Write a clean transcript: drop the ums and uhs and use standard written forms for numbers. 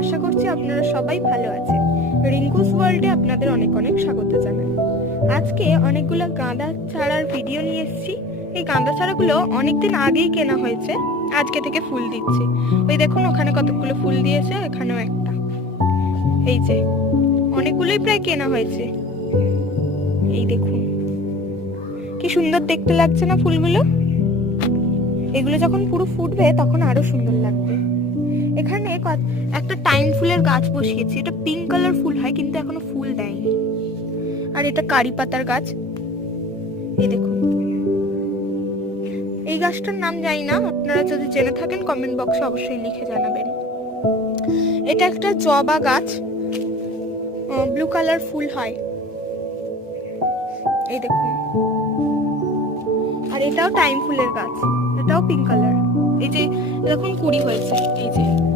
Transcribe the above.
আশা করছি আপনারা সবাই ভালো আছেন। রিঙ্কুস ওয়ার্ল্ডে আপনাদের অনেক অনেক স্বাগত জানাই। আজকে অনেকগুলো গাঁদা চারার ভিডিও নিয়ে এসেছি। এই গাঁদা চারাগুলো অনেকদিন আগেই কেনা হয়েছে, আজকে থেকে ফুল দিচ্ছে। ওই দেখুন ওখানে কতগুলো ফুল দিয়েছে, এখানেও একটা। এই যে অনেকগুলোই প্রায় কেনা হয়েছে। এই দেখুন কি সুন্দর দেখতে লাগছে না ফুলগুলো। এগুলো যখন পুরো ফুটবে তখন আরো সুন্দর লাগবে। এখানে একটা টাইম ফুলের গাছ বসিয়েছি। এটা পিঙ্ক কালার ফুল হয়, কিন্তু এখনো ফুল দেয়নি। আর এটা কারি পাতার গাছ। এই দেখুন, এই গাছটার নাম জানি না, আপনারা যদি জেনে থাকেন কমেন্ট বক্সে অবশ্যই লিখে জানাবেন। এটা একটা জবা গাছ, ব্লু কালার ফুল হয়। এই দেখুন, আর এটাও টাইম ফুলের গাছ, এটাও পিঙ্ক কালার। এই যে দেখুন কুড়ি হয়েছে, এই যে